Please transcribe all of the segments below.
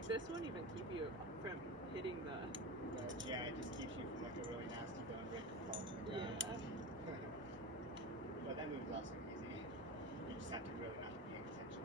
Like this won't even keep you from hitting the... Yeah, it just keeps you from like a really nasty bone break to fall to the ground. Yeah. But that move is also easy. You just have to really not be paying attention.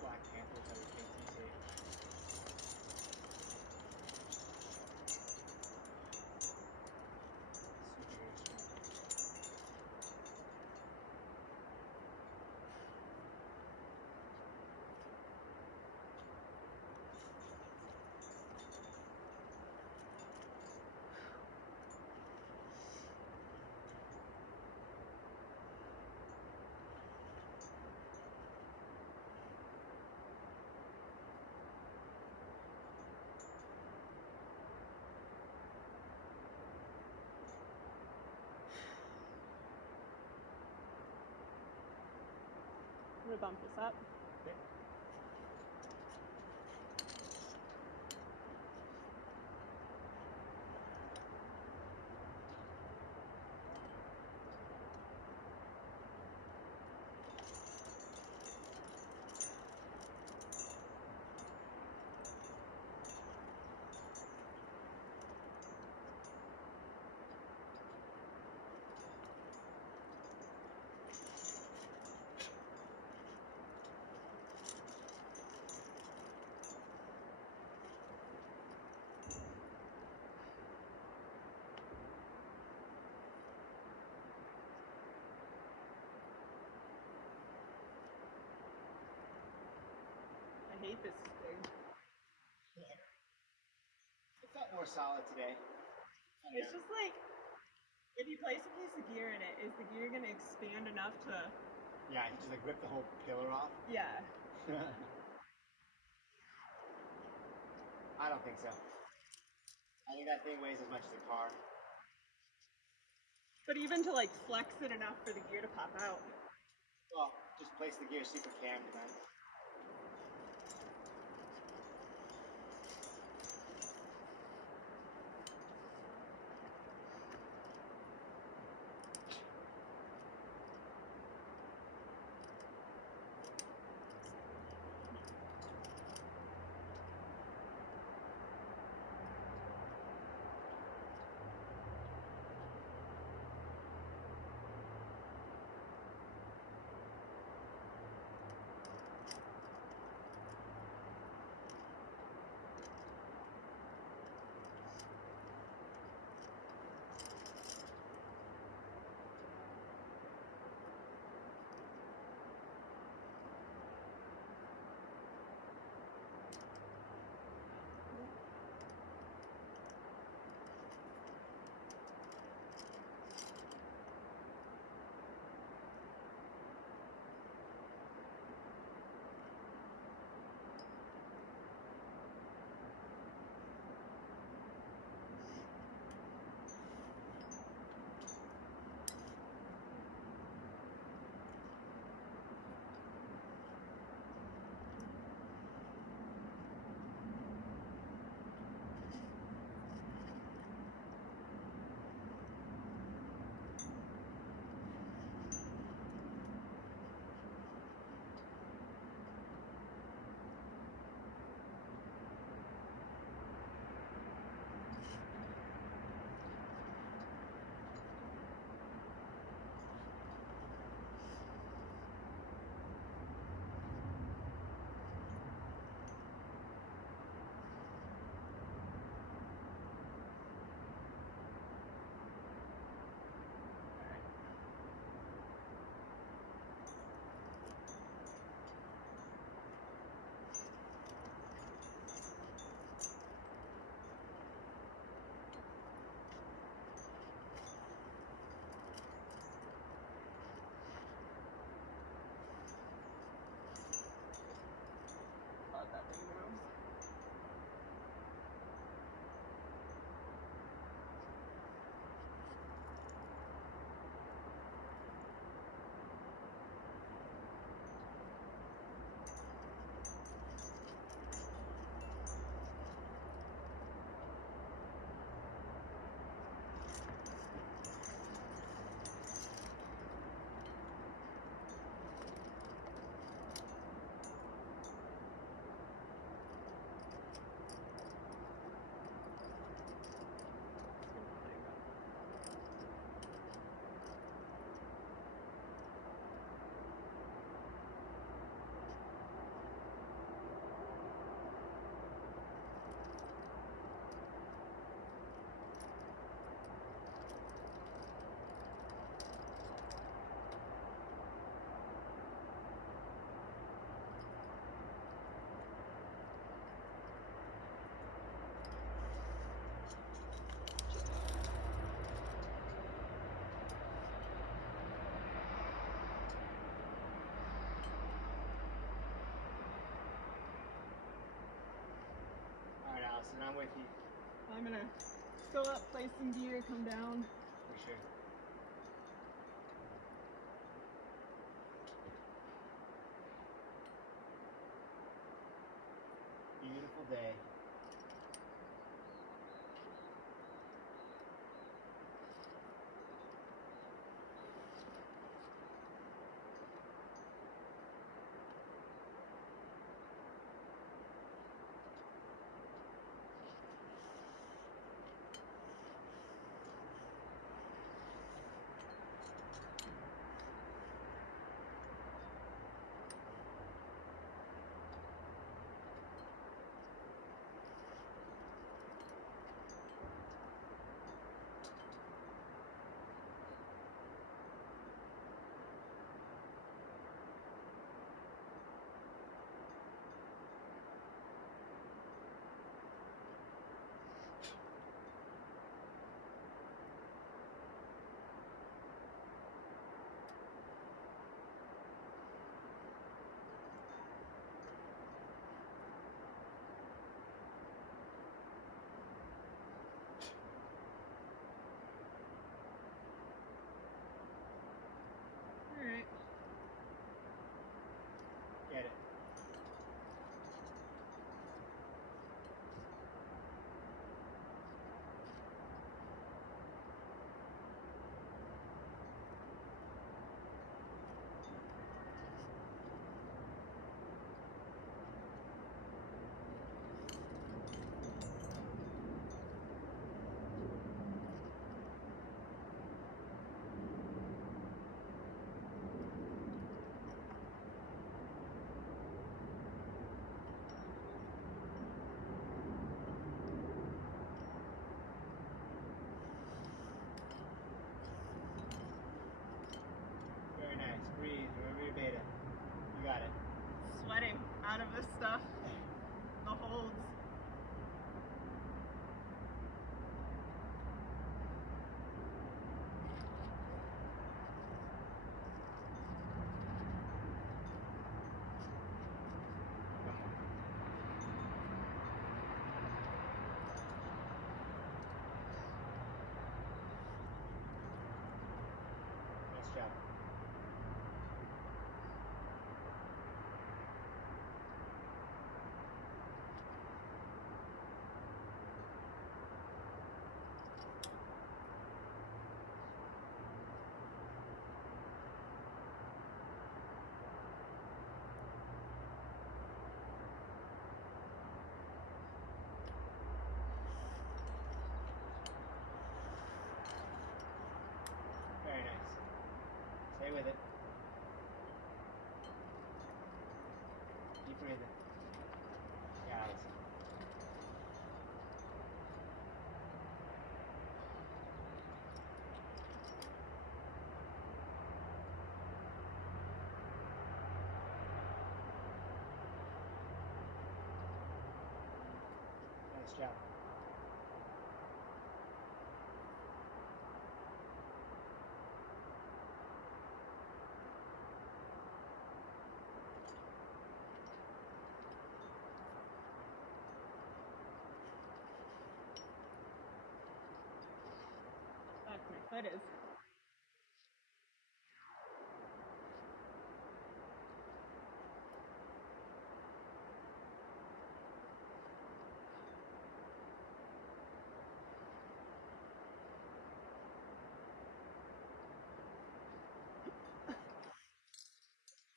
Black Panthers out of KTC. Superhero strong. I'm gonna bump this up. Okay. I hate this thing. It felt more solid today. It's just like, if you place a piece of gear in it, is the gear gonna expand enough to... Yeah, you just like rip the whole pillar off. Yeah. I don't think so. I think that thing weighs as much as a car. But even to like flex it enough for the gear to pop out. Well, just place the gear super cammed, man. with you. I'm gonna go up, place some gear, come down. For sure. Beautiful day. Alright. Get it. Very nice. Breathe. Remember your beta. You got it. Sweating out of this stuff. The holds. Nice job. Very nice. Stay with it. Keep breathing. Guys. Nice job. Fuck, my foot is.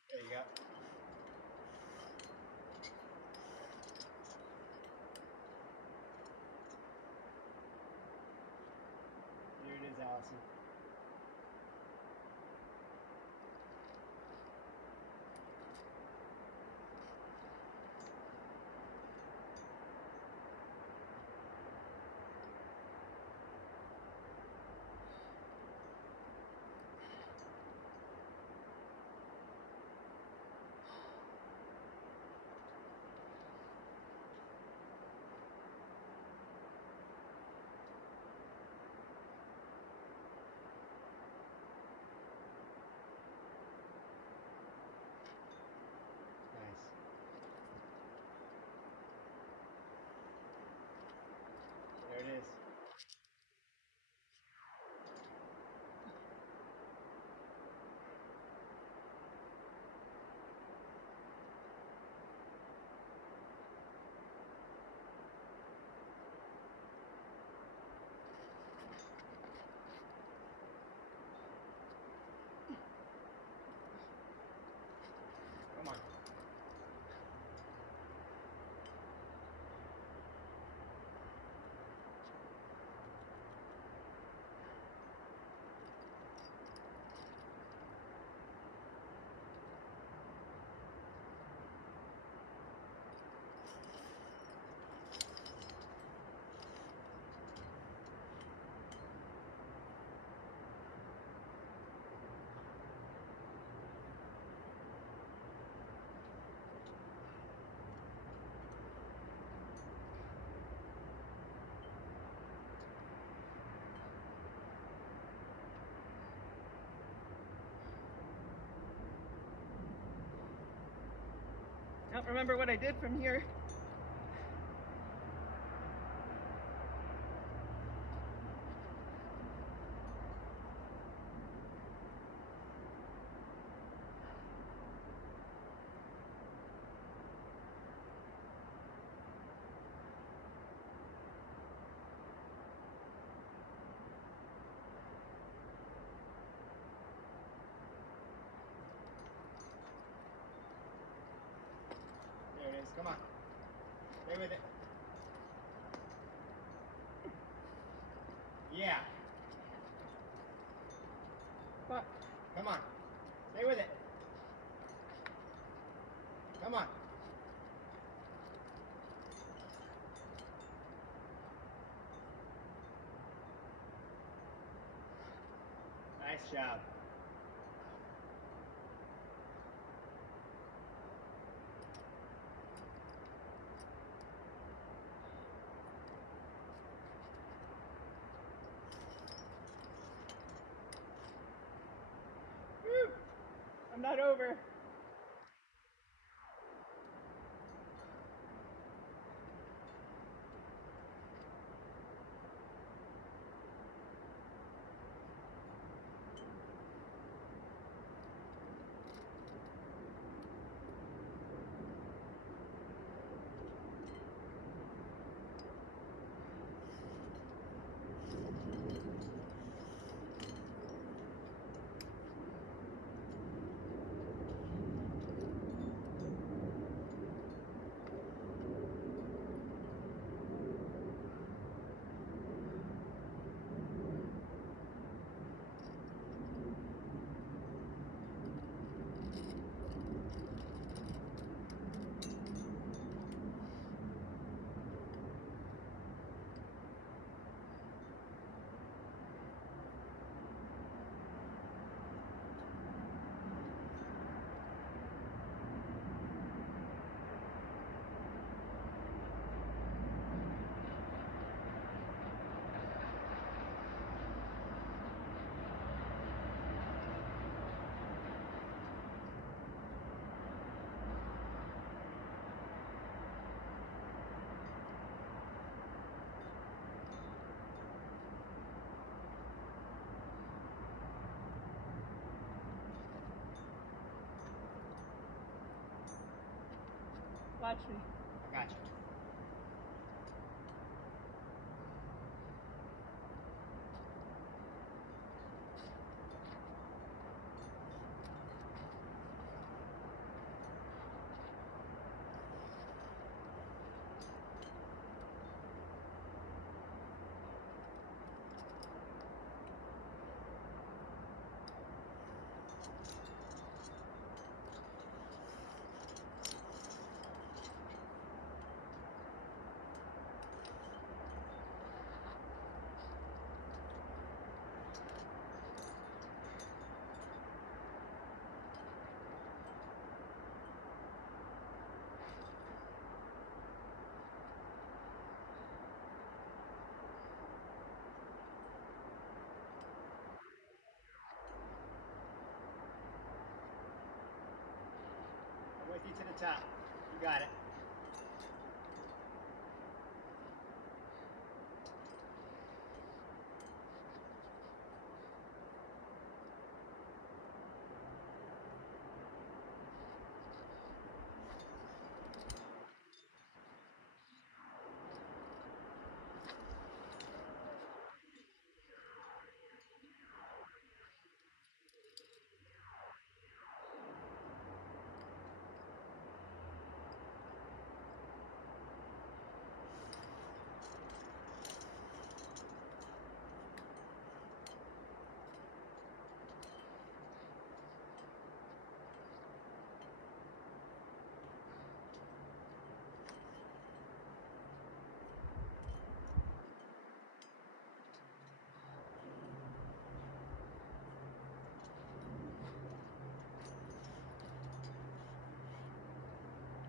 There you go. Here it is, Allison. don't remember what I did from here. There it is. Come on. Stay with it. Yeah. What? Come on. Stay with it. Come on. Nice job. Woo! I'm not over. Watch me. I got you. I'm with you to the top. You got it.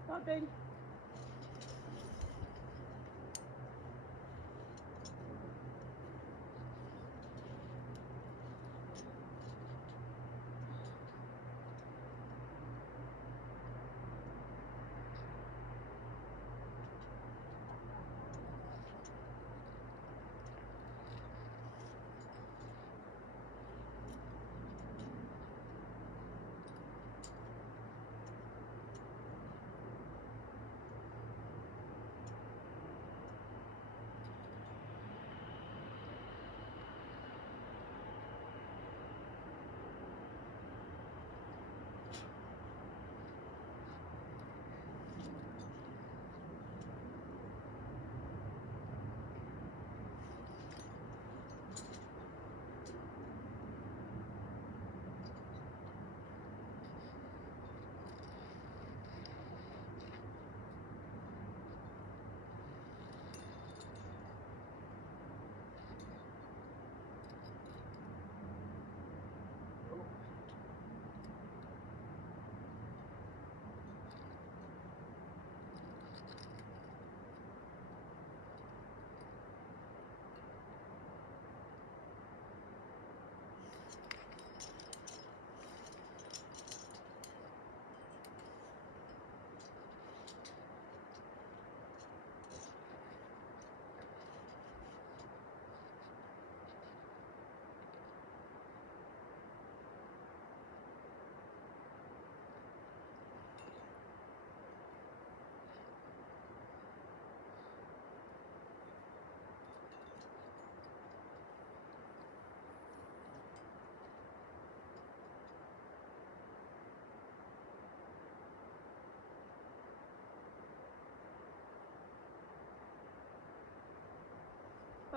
Bumping.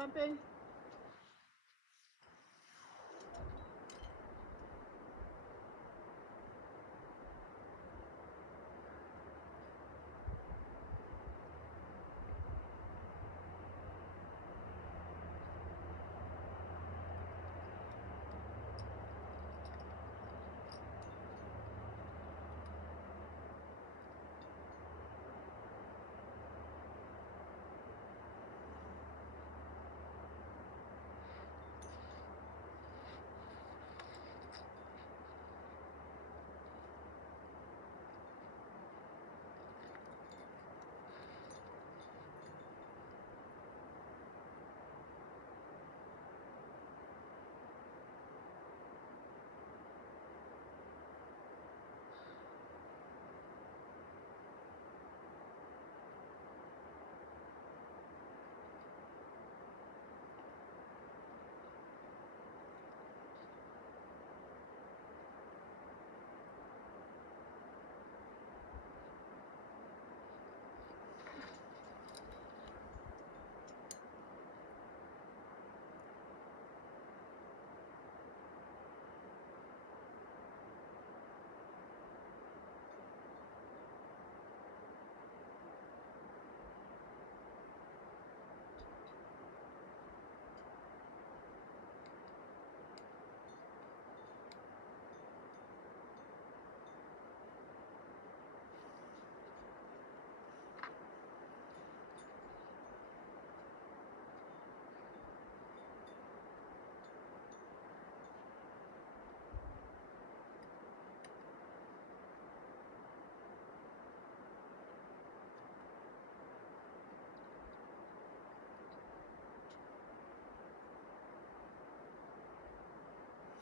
pumping.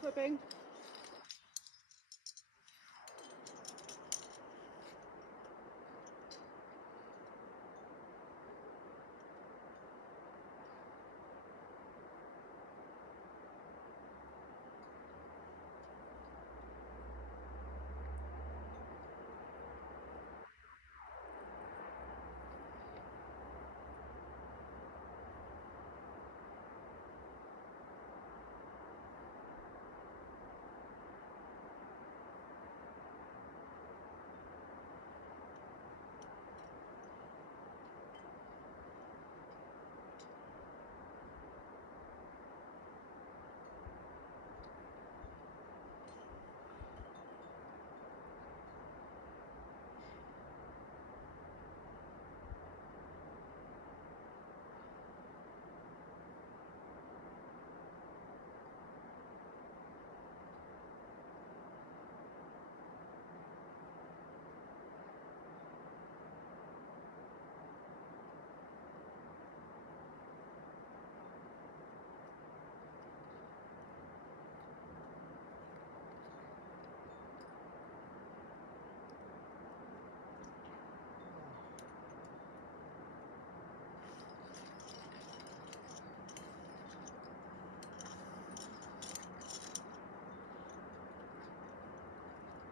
Flipping.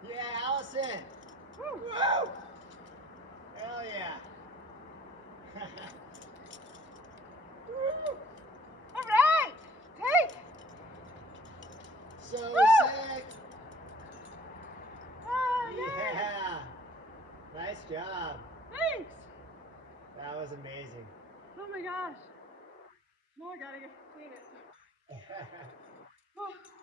Yeah, Allison! Woo. Woo! Hell yeah! Woo. All right. Take. So Woo! sick! Oh, yeah. Yeah! Nice job. Thanks. That was amazing. Oh my gosh. Oh, I gotta get clean it. Oh.